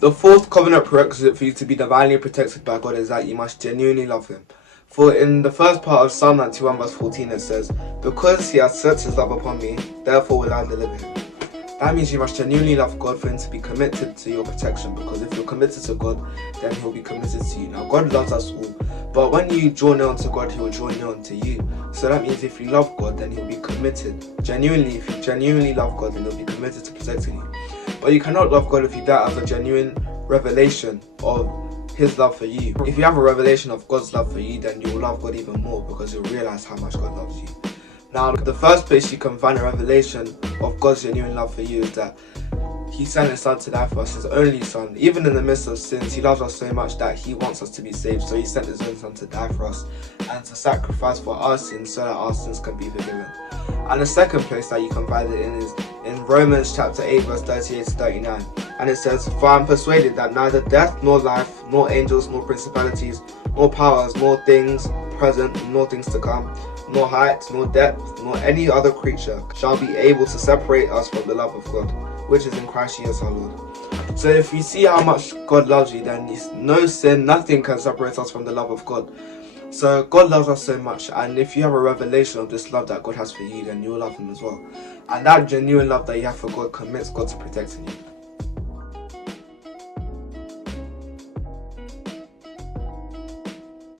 The fourth covenant prerequisite for you to be divinely protected by God is that you must genuinely love Him. For in the first part of Psalm 91 verse 14 it says, "Because He has set His love upon me, therefore will I deliver Him." That means you must genuinely love God for Him to be committed to your protection, because if you're committed to God, then He'll be committed to you. Now, God loves us all, but when you draw near to God, He will draw near to you. So that means if you love God, then He'll be committed. Genuinely, if you genuinely love God, then He'll be committed to protecting you. But you cannot love God if you don't have a genuine revelation of His love for you. If you have a revelation of God's love for you, then you will love God even more, because you'll realize how much God loves you. Now, the first place you can find a revelation of God's genuine love for you is that He sent His Son to die for us, His only Son. Even in the midst of sins, He loves us so much that He wants us to be saved. So He sent His own Son to die for us and to sacrifice for our sins so that our sins can be forgiven. And the second place that you can find it in is in Romans chapter 8 verse 38 to 39. And it says, "For I am persuaded that neither death nor life, nor angels, nor principalities, nor powers, nor things present, nor things to come, nor height, nor depth, nor any other creature shall be able to separate us from the love of God, which is in Christ Jesus our Lord." So if you see how much God loves you, then no sin, nothing can separate us from the love of God. So God loves us so much, and if you have a revelation of this love that God has for you, then you will love Him as well. And that genuine love that you have for God commits God to protecting you.